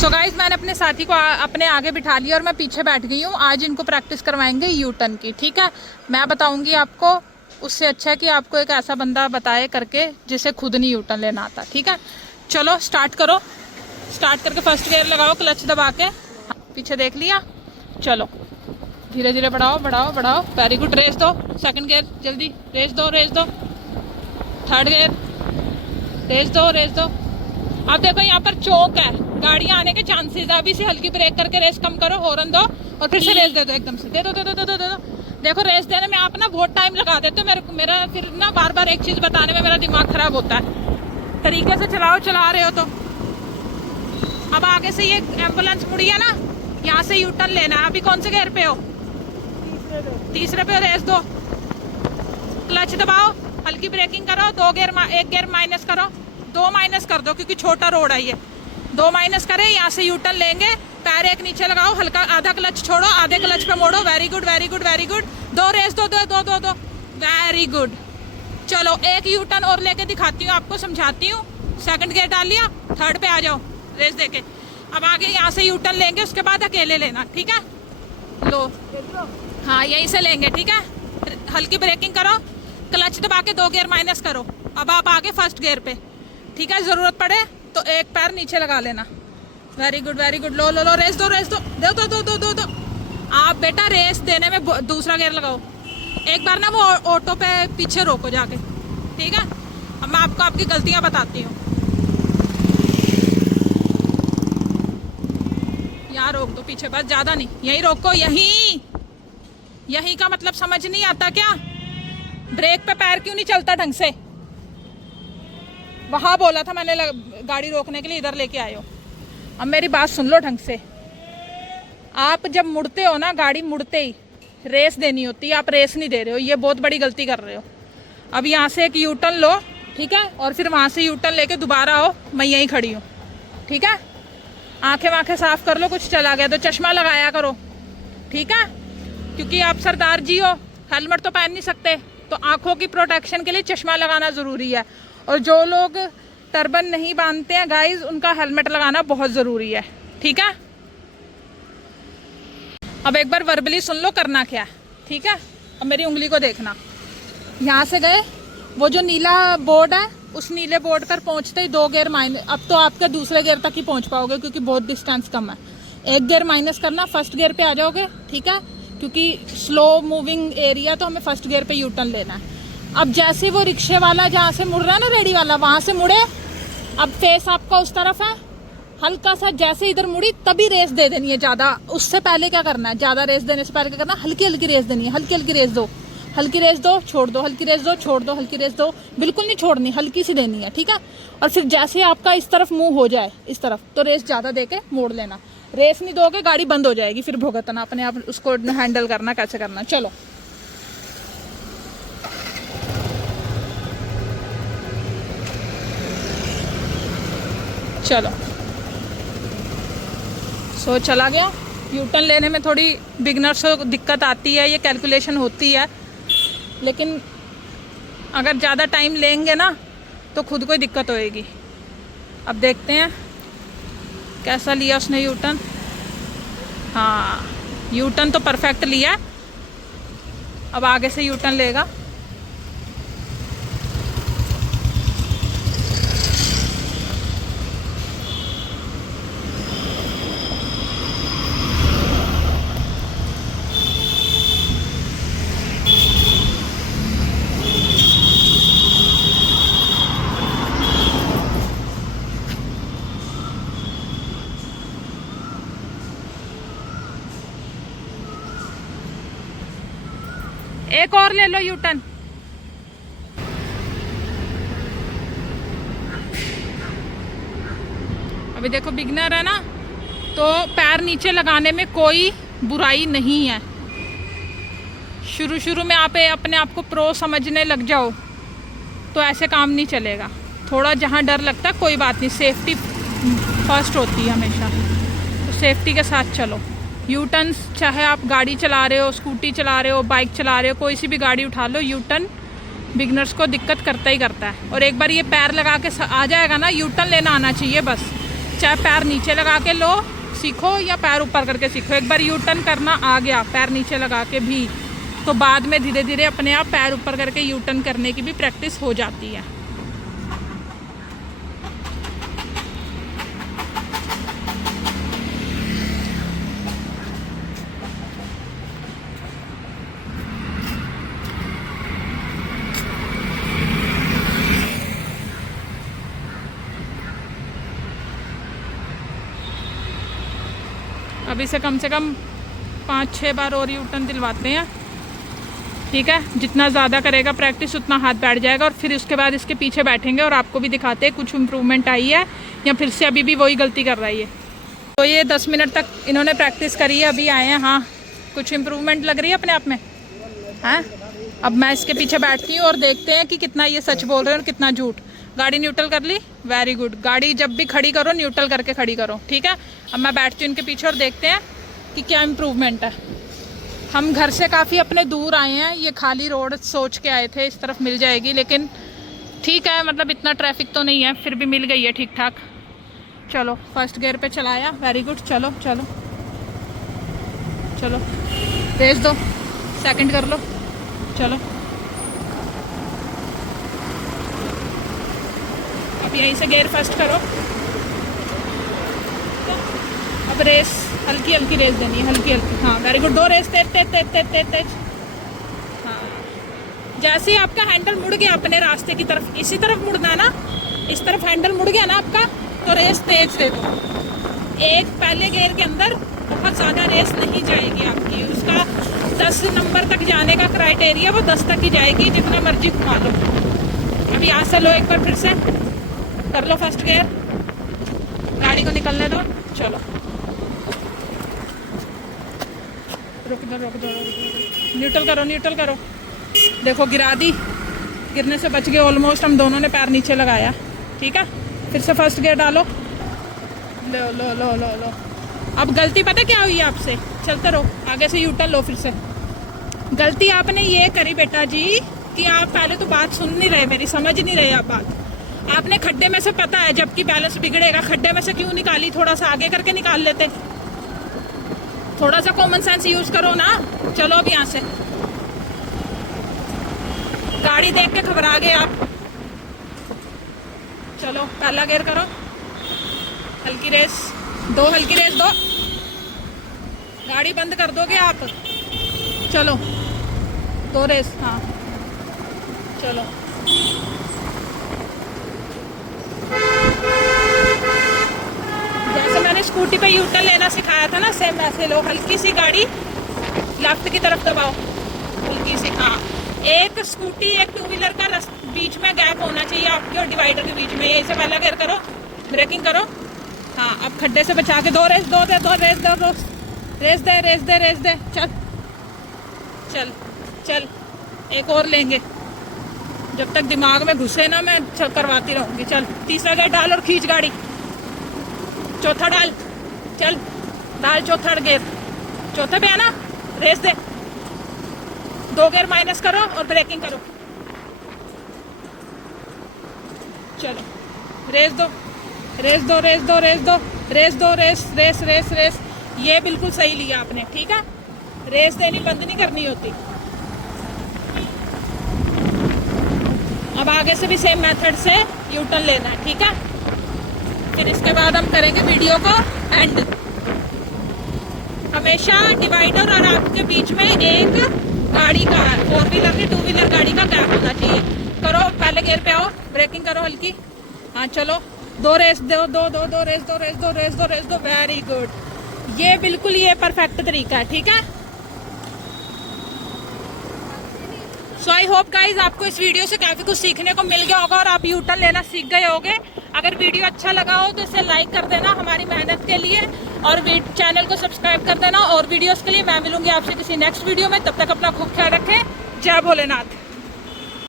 So guys मैंने अपने साथी को अपने आगे बिठा लिया और मैं पीछे बैठ गई हूँ। आज इनको प्रैक्टिस करवाएंगे यू टर्न की, ठीक है। मैं बताऊंगी आपको, उससे अच्छा है कि आपको एक ऐसा बंदा बताए करके जिसे खुद नहीं यू टर्न लेना आता, ठीक है। चलो स्टार्ट करो। स्टार्ट करके फर्स्ट गियर लगाओ, क्लच दबा के। पीछे देख लिया, चलो धीरे धीरे बढ़ाओ बढ़ाओ बढ़ाओ। Very good. रेस दो, सेकंड गियर जल्दी, रेस दो रेस दो। थर्ड गियर, रेस दो रेस दो। अब देखो यहाँ पर चौक है, गाड़ियाँ आने के चांसेस है। अभी से हल्की ब्रेक करके रेस कम करो, हॉर्न दो और फिर से रेस दे दो, एकदम से दे दो दे दो दे दो दे दो। देखो रेस देने में आप ना बहुत टाइम लगा देते हो। मेरा फिर ना बार बार एक चीज़ बताने में मेरा दिमाग खराब होता है। तरीके से चलाओ, चला रहे हो तो। अब आगे से ये एम्बुलेंस मुड़ी है ना, यहाँ से यू टर्न लेना है। अभी कौन से गियर पे हो? तीसरे पे। रेस दो, क्लच दबाओ, हल्की ब्रेकिंग करो। एक गियर माइनस करो, 2 माइनस कर दो क्योंकि छोटा रोड है ये। 2 माइनस करें, यहाँ से यू टर्न लेंगे। पैर एक नीचे लगाओ, हल्का आधा क्लच छोड़ो, आधे क्लच पे मोड़ो। Very good very good very good. 2 race दो दो दो दो दो। Very good. चलो एक यू टर्न और लेके दिखाती हूँ आपको, समझाती हूँ। सेकंड गियर डाल लिया, थर्ड पे आ जाओ रेस देके। अब आगे यहाँ से यू टर्न लेंगे, उसके बाद अकेले लेना, ठीक है। लो, हाँ यहीं से लेंगे, ठीक है। हल्की ब्रेकिंग करो, क्लच दबा के 2 गियर माइनस करो। अब आप आगे फर्स्ट गियर पे, ठीक है। जरूरत पड़े तो एक पैर नीचे लगा लेना। Very good very good. लो लो लो, रेस दो रेस दो दो दो दो दो दो दो। आप बेटा रेस देने में दूसरा गियर लगाओ। एक बार ना वो ऑटो पे पीछे रोको जाके, ठीक है। अब मैं आपको आपकी गलतियां बताती हूँ। यहाँ रोक दो पीछे, बस ज्यादा नहीं, यहीं रोको। यहीं का मतलब समझ नहीं आता क्या? ब्रेक पे पैर क्यों नहीं चलता ढंग से? वहाँ बोला था मैंने गाड़ी रोकने के लिए, इधर लेके आए हो। अब मेरी बात सुन लो ढंग से। आप जब मुड़ते हो ना, गाड़ी मुड़ते ही रेस देनी होती है। आप रेस नहीं दे रहे हो, ये बहुत बड़ी गलती कर रहे हो। अब यहाँ से एक यू टर्न लो, ठीक है, और फिर वहाँ से यू टर्न लेके दोबारा आओ। मैं यहीं खड़ी हूँ, ठीक है। आंखें वाँखें साफ कर लो, कुछ चला गया तो चश्मा लगाया करो, ठीक है। क्योंकि आप सरदार जी हो, हेलमेट तो पहन नहीं सकते, तो आंखों की प्रोटेक्शन के लिए चश्मा लगाना ज़रूरी है। और जो लोग टर्बन नहीं बांधते हैं गाइज, उनका हेलमेट लगाना बहुत ज़रूरी है, ठीक है। अब एक बार वर्बली सुन लो करना क्या, ठीक है। अब मेरी उंगली को देखना। यहाँ से गए, वो जो नीला बोर्ड है, उस नीले बोर्ड पर पहुँचते ही 2 गियर माइनस। अब तो आपके दूसरे गियर तक ही पहुँच पाओगे क्योंकि बहुत डिस्टेंस कम है। 1 गियर माइनस करना, फर्स्ट गियर पे आ जाओगे, ठीक है। क्योंकि स्लो मूविंग एरिया, तो हमें फर्स्ट गियर पे यू टर्न लेना है। अब जैसे वो रिक्शे वाला जहाँ से मुड़ रहा है ना, रेडी वाला, वहाँ से मुड़े। अब फेस आपका उस तरफ है, हल्का सा जैसे इधर मुड़ी तभी रेस दे देनी है। ज़्यादा उससे पहले क्या करना है? ज़्यादा रेस देने से पहले क्या करना है? हल्की हल्की रेस देनी है। हल्की हल्की रेस दो, हल्की रेस दो, छोड़ दो, हल्की रेस दो, छोड़ दो, हल्की रेस दो। बिल्कुल नहीं छोड़नी, हल्की सी देनी है, ठीक है। और फिर जैसे आपका इस तरफ मुँह हो जाए, इस तरफ, तो रेस ज़्यादा दे के मोड़ लेना। रेस नहीं दोगे, गाड़ी बंद हो जाएगी, फिर भुगतना अपने आप। उसको हैंडल करना कैसे करना। चलो चलो। सो चला गया। यू टर्न लेने में थोड़ी बिगनर्स को दिक्कत आती है, ये कैलकुलेशन होती है। लेकिन अगर ज़्यादा टाइम लेंगे ना तो खुद को ही दिक्कत होएगी। अब देखते हैं कैसा लिया उसने यू टर्न। हाँ, यू टर्न तो परफेक्ट लिया। अब आगे से यू टर्न लेगा। एक और ले लो यू टर्न। अभी देखो बिगनर है ना, तो पैर नीचे लगाने में कोई बुराई नहीं है। शुरू शुरू में आप अपने आप को प्रो समझने लग जाओ तो ऐसे काम नहीं चलेगा। थोड़ा जहाँ डर लगता है कोई बात नहीं, सेफ्टी फर्स्ट होती है हमेशा, तो सेफ्टी के साथ चलो। यू टर्न, चाहे आप गाड़ी चला रहे हो, स्कूटी चला रहे हो, बाइक चला रहे हो, कोई सी भी गाड़ी उठा लो, यू टर्न बिगनर्स को दिक्कत करता ही करता है। और एक बार ये पैर लगा के आ जाएगा ना, यू टर्न लेना आना चाहिए बस। चाहे पैर नीचे लगा के लो सीखो या पैर ऊपर करके सीखो, एक बार यू टर्न करना आ गया पैर नीचे लगा के भी, तो बाद में धीरे धीरे अपने आप पैर ऊपर करके यू टर्न करने की भी प्रैक्टिस हो जाती है। अभी से कम 5-6 बार और यू टर्न दिलवाते हैं, ठीक है। जितना ज़्यादा करेगा प्रैक्टिस उतना हाथ बैठ जाएगा, और फिर उसके बाद इसके पीछे बैठेंगे और आपको भी दिखाते हैं कुछ इम्प्रूवमेंट आई है या फिर से अभी भी वही गलती कर रही है। तो ये 10 मिनट तक इन्होंने प्रैक्टिस करी है, अभी आए हैं। हाँ, कुछ इम्प्रूवमेंट लग रही है अपने आप में, हैं। अब मैं इसके पीछे बैठती हूँ और देखते हैं कि कितना ये सच बोल रहे हैं और कितना झूठ। गाड़ी न्यूट्रल कर ली, वेरी गुड। गाड़ी जब भी खड़ी करो न्यूट्रल करके खड़ी करो, ठीक है। अब मैं बैठती हूँ इनके पीछे और देखते हैं कि क्या इम्प्रूवमेंट है। हम घर से काफ़ी अपने दूर आए हैं, ये खाली रोड सोच के आए थे इस तरफ मिल जाएगी, लेकिन ठीक है, मतलब इतना ट्रैफिक तो नहीं है, फिर भी मिल गई है ठीक ठाक। चलो फर्स्ट गियर पे चलाया, वेरी गुड। चलो चलो चलो, रेस दो, सेकंड कर लो, चलो। अब यहीं से गियर फर्स्ट करो। अब रेस हल्की हल्की रेस देनी है, हल्की हल्की। हाँ वेरी गुड, 2 रेस, तेज तेज तेज तेज तेज तेज। हाँ, जैसे ही आपका हैंडल मुड़ गया अपने रास्ते की तरफ, इसी तरफ मुड़ना ना, इस तरफ हैंडल मुड़ गया ना आपका, तो रेस तेज दे दो। एक पहले गियर के अंदर बहुत ज़्यादा रेस नहीं जाएगी आपकी, उसका 10 नंबर तक जाने का क्राइटेरिया वो 10 तक ही जाएगी, जितना मर्जी घुमा लो। अभी यहाँ से लो, एक बार फिर से कर लो फर्स्ट गियर, गाड़ी को निकलने दो, चलो। रुक दो रुक दो, न्यूट्रल करो न्यूट्रल करो। देखो गिरा दी, गिरने से बच गए ऑलमोस्ट। हम दोनों ने पैर नीचे लगाया, ठीक है। फिर से फर्स्ट गियर डालो, लो लो लो लो लो। अब गलती पता क्या हुई आपसे, चलते रहो, आगे से यू टर्न लो फिर से। गलती आपने ये करी बेटा जी कि आप पहले तो बात सुन नहीं रहे मेरी, समझ नहीं रहे आप बात। आपने खड्डे में से, पता है जबकि बैलेंस बिगड़ेगा, खड्डे में से क्यों निकाली? थोड़ा सा आगे करके निकाल लेते, थोड़ा सा कॉमन सेंस यूज करो ना। चलो अब यहाँ से, गाड़ी देख के घबरा गए आप। चलो पहला गियर करो, हल्की रेस दो, हल्की रेस दो, गाड़ी बंद कर दोगे आप। चलो 2 रेस, हाँ चलो। जैसे मैंने स्कूटी पे यू टर्न लेना सिखाया था ना, सेम वैसे लो, हल्की सी गाड़ी लेफ्ट की तरफ दबाओ, हल्की सी। हाँ, एक स्कूटी एक 2 व्हीलर का बीच में गैप होना चाहिए आपके और डिवाइडर के बीच में। यही से पहला गियर करो, ब्रेकिंग करो। हाँ, अब खड्डे से बचा के 2 रेस, 2 दे, 2 रेस, 2 रेस दे, रेस दे, रेस दे। चल चल चल, एक और लेंगे, जब तक दिमाग में घुसे ना मैं करवाती रहूंगी। चल तीसरा गियर डाल और खींच गाड़ी, चौथा डाल, चल डाल चौथा गियर, चौथे पे आना, रेस दे, 2 गियर माइनस करो और ब्रेकिंग करो। चलो रेस दो, रेस दो, रेस दो, रेस दो, रेस दो, रेस रेस रेस रेस। ये बिल्कुल सही लिया आपने, ठीक है। रेस देनी बंद नहीं करनी होती। अब आगे से भी सेम मेथड से यू टर्न लेना है, ठीक है। फिर इसके बाद हम करेंगे वीडियो को एंड। हमेशा डिवाइडर और आपके बीच में एक गाड़ी का, 4 व्हीलर की 2 व्हीलर गाड़ी का गैप होना चाहिए। करो पहले गियर पे आओ, ब्रेकिंग करो हल्की। हाँ चलो, 2 रेस दो, 2 2 2 रेस दो, रेस दो, रेस दो, रेस दो, वेरी गुड। ये बिल्कुल ये परफेक्ट तरीका है, ठीक है। सो आई होप गाइज आपको इस वीडियो से काफ़ी कुछ सीखने को मिल गया होगा और आप यू टर्न लेना सीख गए होंगे। अगर वीडियो अच्छा लगा हो तो इसे लाइक कर देना हमारी मेहनत के लिए, और चैनल को सब्सक्राइब कर देना। और वीडियोस के लिए मैं मिलूंगी आपसे किसी नेक्स्ट वीडियो में, तब तक अपना खूब ख्याल रखें। जय भोलेनाथ।